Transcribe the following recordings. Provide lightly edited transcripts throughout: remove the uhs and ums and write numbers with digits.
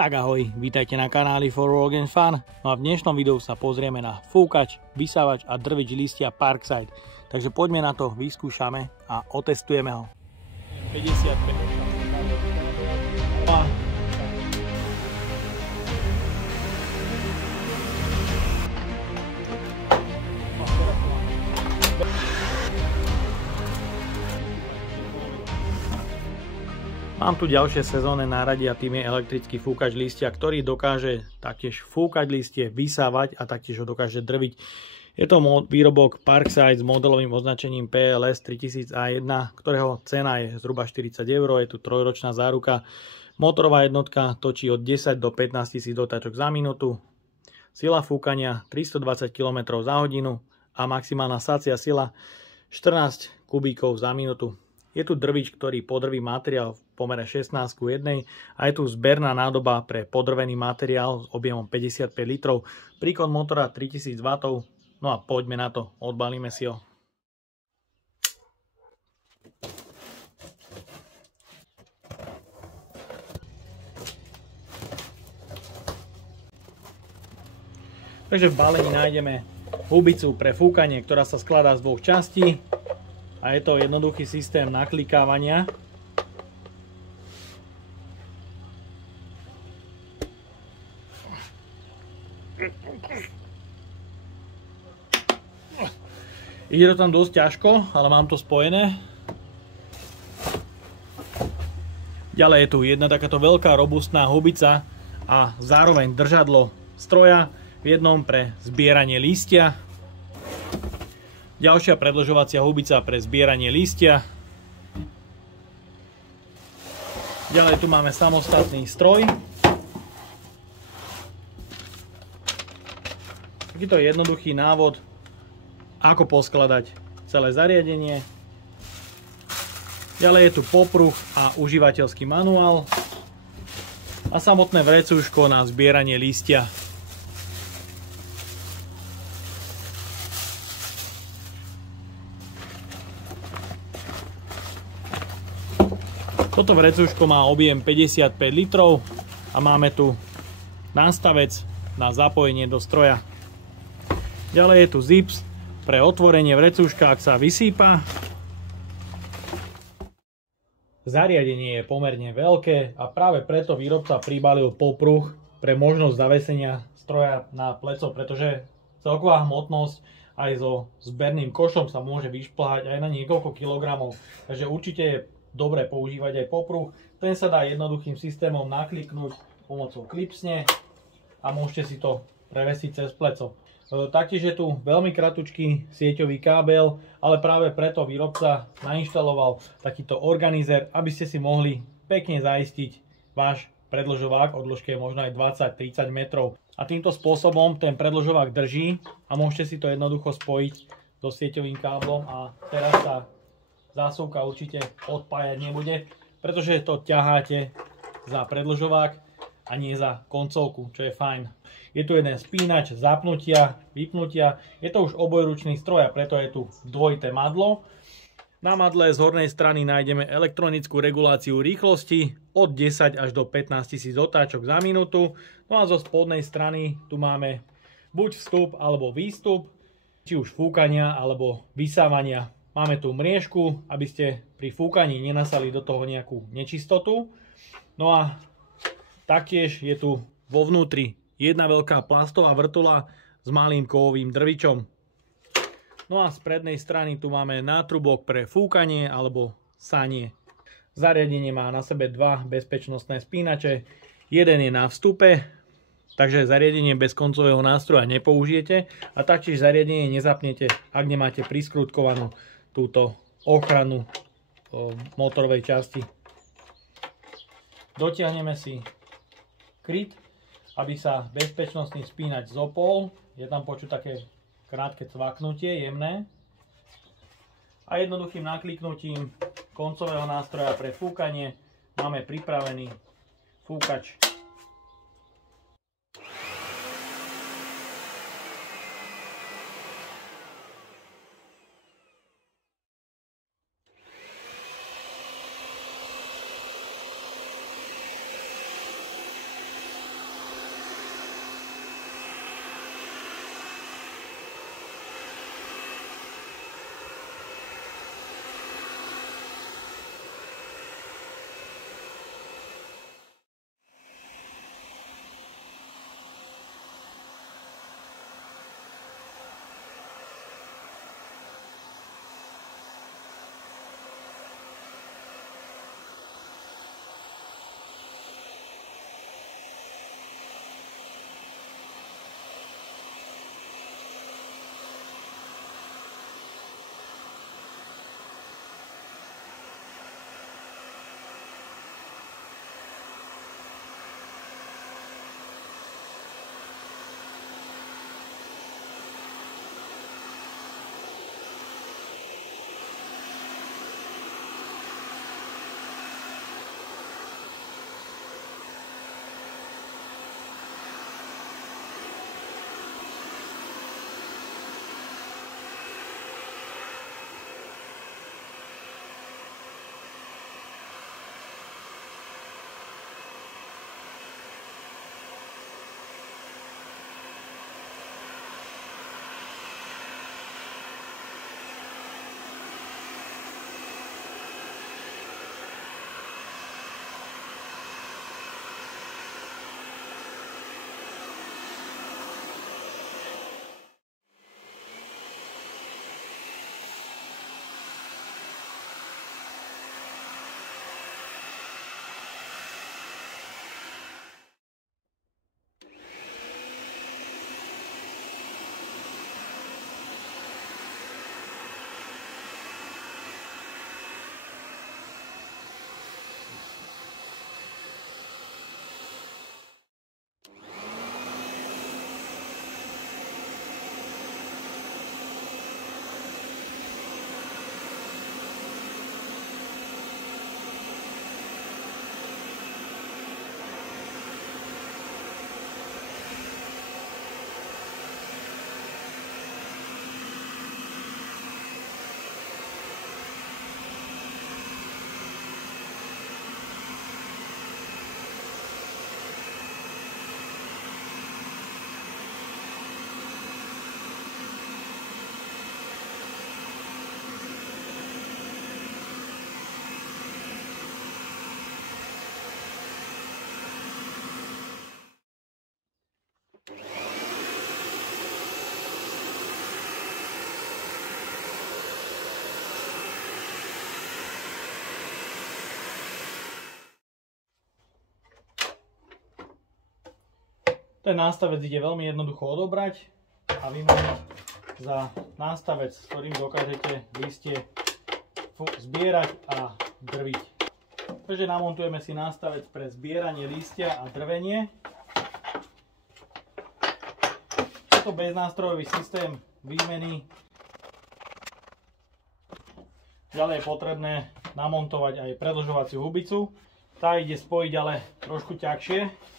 Tak ahoj, vítajte na kanáli For Work and Fun. No a v dnešnom videu sa pozrieme na fúkač, vysávač a drvič listia Parkside. Takže poďme na to, vyskúšame a otestujeme ho. 55. Mám tu ďalšie sezónne náradie a tým je elektrický fúkač listia, ktorý dokáže taktiež fúkať listie, vysávať a taktiež ho dokáže drviť. Je to výrobok Parkside s modelovým označením PLS 3000A1, ktorého cena je zhruba 40 €, je tu trojročná záruka. Motorová jednotka točí od 10 do 15 000 otáčok za minútu. Sila fúkania 320 km za hodinu a maximálna sacia sila 14 kubíkov za minútu. Je tu drvič, ktorý podrví materiál v pomere 16:1 a je tu zberná nádoba pre podrvený materiál s objemom 55 litrov. Príkon motora 3000 W. No a poďme na to, odbalíme si ho. Takže v balení nájdeme hubicu pre fúkanie, ktorá sa skladá z dvoch častí. A je to jednoduchý systém naklikávania. Ide to tam dosť ťažko, ale mám to spojené. Ďalej je tu jedna takáto veľká robustná hubica a zároveň držadlo stroja, v jednom pre zbieranie listia. Ďalšia predĺžovacia hubica pre zbieranie listia. Ďalej tu máme samostatný stroj. Takýto jednoduchý návod, ako poskladať celé zariadenie. Ďalej je tu popruh a užívateľský manuál. A samotné vrecúško na zbieranie listia. Toto vrecúško má objem 55 litrov a máme tu nástavec na zapojenie do stroja. Ďalej je tu zips pre otvorenie vrecúška, ak sa vysýpa. Zariadenie je pomerne veľké a práve preto výrobca pribalil popruh pre možnosť zavesenia stroja na pleco, pretože celková hmotnosť aj so zberným košom sa môže vyšplhať aj na niekoľko kilogramov. Takže určite je dobre používať aj popruh. Ten sa dá jednoduchým systémom nakliknúť pomocou klipsne a môžete si to prevesiť cez pleco. Taktiež je tu veľmi kratučký sieťový kábel, ale práve preto výrobca nainštaloval takýto organizer, aby ste si mohli pekne zaistiť váš predĺžovák, o dĺžke je možno aj 20-30 metrov. A týmto spôsobom ten predĺžovák drží a môžete si to jednoducho spojiť so sieťovým káblom a teraz sa zásuvka určite odpájať nebude, pretože to ťaháte za predĺžovák a nie za koncovku, čo je fajn. Je tu jeden spínač zapnutia, vypnutia. Je to už obojručný stroj a preto je tu dvojité madlo. Na madle z hornej strany nájdeme elektronickú reguláciu rýchlosti od 10 až do 15 000 otáčok za minútu. No a zo spodnej strany tu máme buď vstup alebo výstup, či už fúkania alebo vysávania. Máme tu mriežku, aby ste pri fúkaní nenasali do toho nejakú nečistotu. No a taktiež je tu vo vnútri jedna veľká plastová vrtuľa s malým kovovým drvičom. No a z prednej strany tu máme nátrubok pre fúkanie alebo sanie. Zariadenie má na sebe dva bezpečnostné spínače. Jeden je na vstupe, takže zariadenie bez koncového nástroja nepoužijete a taktiež zariadenie nezapnete, ak nemáte priskrutkovanú túto ochranu motorovej časti. Dotiahneme si kryt, aby sa bezpečnostný spínač zopol. Je tam počuť také krátke cvaknutie, jemné. A jednoduchým nakliknutím koncového nástroja pre fúkanie máme pripravený fúkač. Ten nástavec ide veľmi jednoducho odobrať a vymeniť za nástavec, s ktorým dokážete listie zbierať a drviť. Takže namontujeme si nástavec pre zbieranie listia a drvenie. Je to beznástrojový systém výmeny. Ďalej je potrebné namontovať aj predĺžovaciu hubicu. Tá ide spojiť ale trošku ťažšie.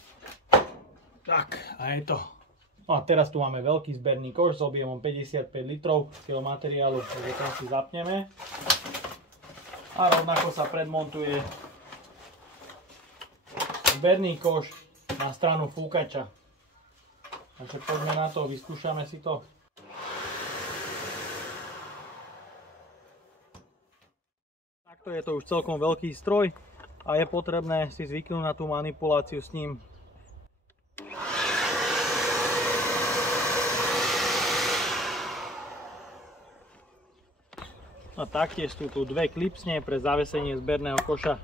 Tak, a je to. No a teraz tu máme veľký zberný koš s objemom 55 litrov toho materiálu, takže ten si zapneme. A rovnako sa predmontuje zberný koš na stranu fúkača. Takže poďme na to, vyskúšame si to. Takto je to už celkom veľký stroj a je potrebné si zvyknúť na tú manipuláciu s ním. A taktiež sú tu dve klipsne pre zavesenie zberného koša.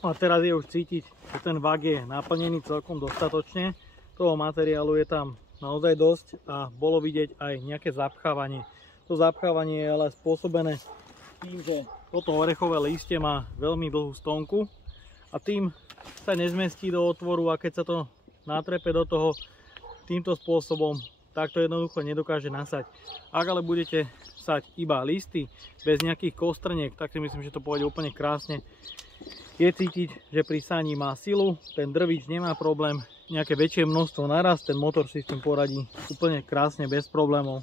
A teraz je už cítiť, že ten vak je naplnený celkom dostatočne. Toho materiálu je tam naozaj dosť a bolo vidieť aj nejaké zapchávanie. To zapchávanie je ale spôsobené tým, že toto orechové lístie má veľmi dlhú stonku a tým sa nezmestí do otvoru, a keď sa to natrepe do toho týmto spôsobom, tak to jednoducho nedokáže nasať. Ak ale budete sať iba listy bez nejakých kostrniek, tak si myslím, že to pôjde úplne krásne. Je cítiť, že pri saní má silu, ten drvič nemá problém, nejaké väčšie množstvo naraz, ten motor si s tým poradí úplne krásne, bez problémov.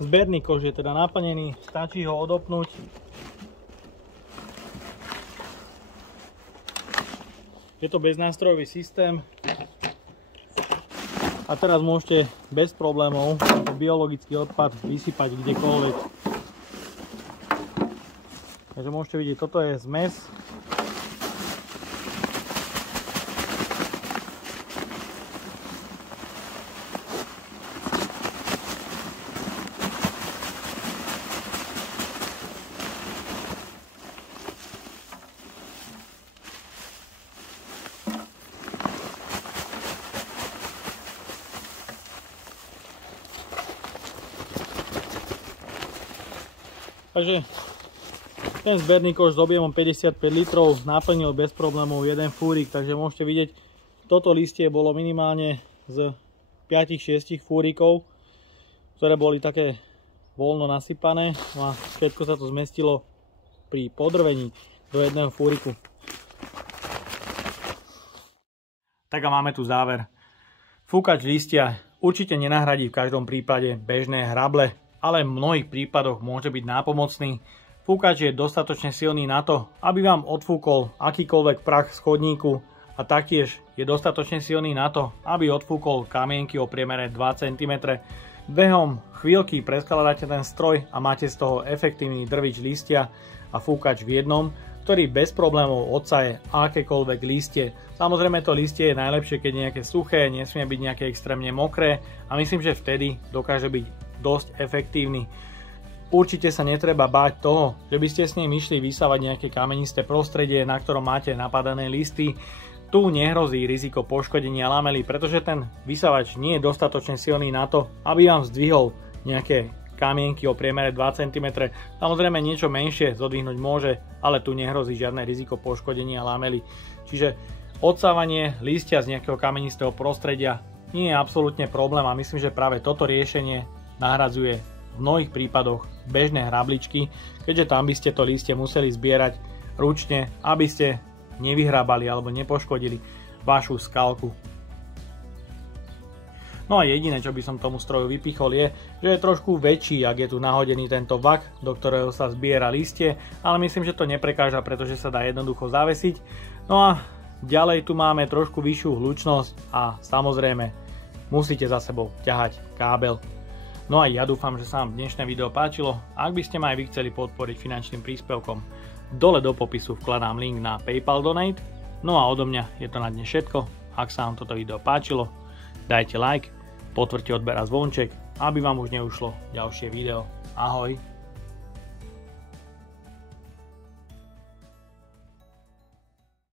Zberný koš je teda naplnený, stačí ho odopnúť. Je to beznástrojový systém. A teraz môžete bez problémov biologický odpad vysypať kdekoľvek. Takže môžete vidieť, toto je zmes. Takže ten zberný koš s objemom 55 litrov naplnil bez problémov jeden fúrik, takže môžete vidieť, toto listie bolo minimálne z 5-6 fúrikov, ktoré boli také voľno nasypané, no a všetko sa to zmestilo pri podrvení do jedného fúriku. Tak a máme tu záver. Fúkač listia určite nenahradí v každom prípade bežné hrable, ale v mnohých prípadoch môže byť nápomocný. Fúkač je dostatočne silný na to, aby vám odfúkol akýkoľvek prach z chodníku a taktiež je dostatočne silný na to, aby odfúkol kamienky o priemere 2 cm. Behom chvíľky preskladáte ten stroj a máte z toho efektívny drvič listia a fúkač v jednom, ktorý bez problémov odsaje akékoľvek listie. Samozrejme to listie je najlepšie, keď je nejaké suché, nesmie byť nejaké extrémne mokré a myslím, že vtedy dokáže byť dosť efektívny. Určite sa netreba báť toho, že by ste s ním išli vysávať nejaké kamenisté prostredie, na ktorom máte napadané listy. Tu nehrozí riziko poškodenia lamely, pretože ten vysávač nie je dostatočne silný na to, aby vám zdvihol nejaké kamienky o priemere 2 cm. Samozrejme niečo menšie zodvihnúť môže, ale tu nehrozí žiadne riziko poškodenia lamely. Čiže odsávanie listia z nejakého kamenistého prostredia nie je absolútne problém a myslím, že práve toto riešenie nahradzuje v mnohých prípadoch bežné hrabličky, keďže tam by ste to listie museli zbierať ručne, aby ste nevyhrábali alebo nepoškodili vašu skalku. No a jediné, čo by som tomu stroju vypichol, je, že je trošku väčší, ak je tu nahodený tento vak, do ktorého sa zbiera listie, ale myslím, že to neprekáža, pretože sa dá jednoducho zavesiť. No a ďalej tu máme trošku vyššiu hlučnosť a samozrejme musíte za sebou ťahať kábel. No a ja dúfam, že sa vám dnešné video páčilo. Ak by ste ma aj vy chceli podporiť finančným príspevkom, dole do popisu vkladám link na PayPal Donate. No a odo mňa je to na dnes všetko. Ak sa vám toto video páčilo, dajte like, potvrďte odber a zvonček, aby vám už neušlo ďalšie video. Ahoj!